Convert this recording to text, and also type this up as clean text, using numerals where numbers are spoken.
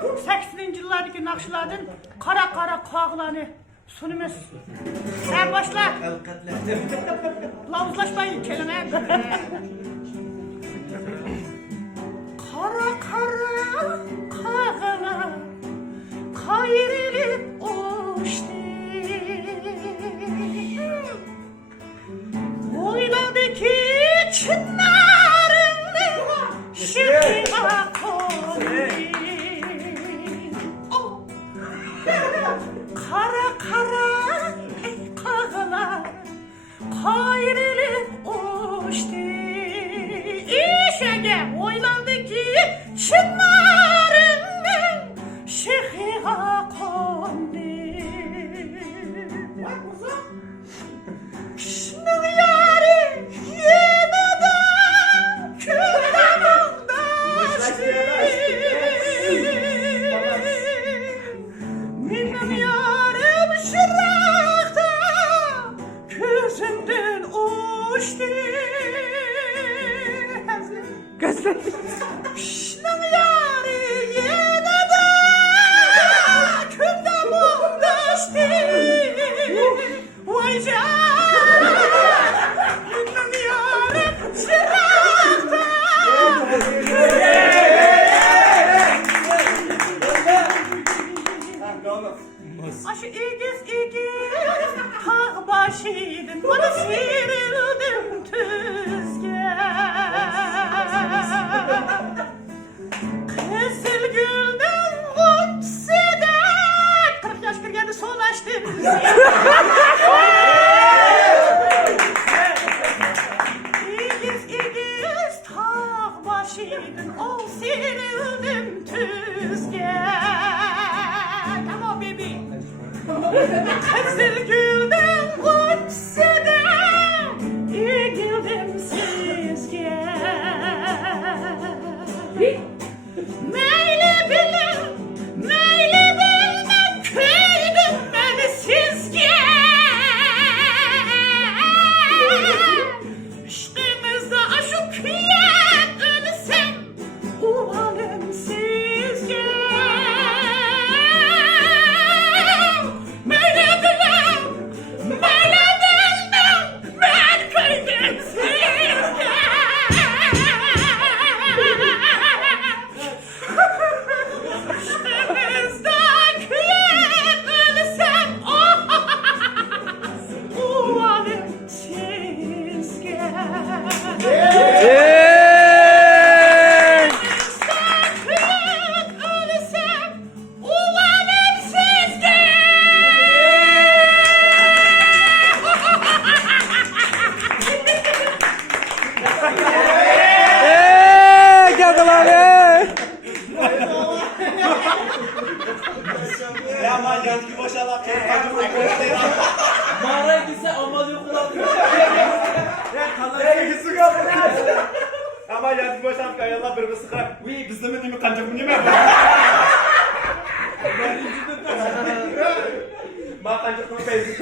80'li yıllardaki nakşılardan kara kara kağılanı sunumuz. Sen başla. Lavuzlaşmayın kelime. Kara kara kağılar kayrilip uçtu. Oyladı ki çınarın şıkkına koydu. Kara kara kağılar kayrilip uçtu. İşe oylandı ki çınarın şıkkına kondu. Şunun yarı yeniden küllerimde benim yarım şırakta gözümden uçtu. Şunun yarı yeniden küllerimde vay canım benim yarım şırakta. Aşı igiz tağ başıydım, bana serildim tüzge. Kızıl gülden mutsede 40 yaş kırgende solaştım. İgiz tağ başıydım, o serildim tüzge. Come on baby. Kızıl gülden mutsede egildim sizge. Meyle bilin, meyle bilmem köydüm ben sizge. İşkınızda aşık kıyet ölsem uvalım sizge. Meyle bilin, meyle bilmem ben köydüm sizge. Ya aman yanki boşalak. Mağaraya gitse olmaz yok kullanıyor. Ya gitsin kapı. Aman yanki boşalak kayala bir sıkar. Uy bizde mi değil mi kancak mı değil mi? Bak kancak mı beyzik.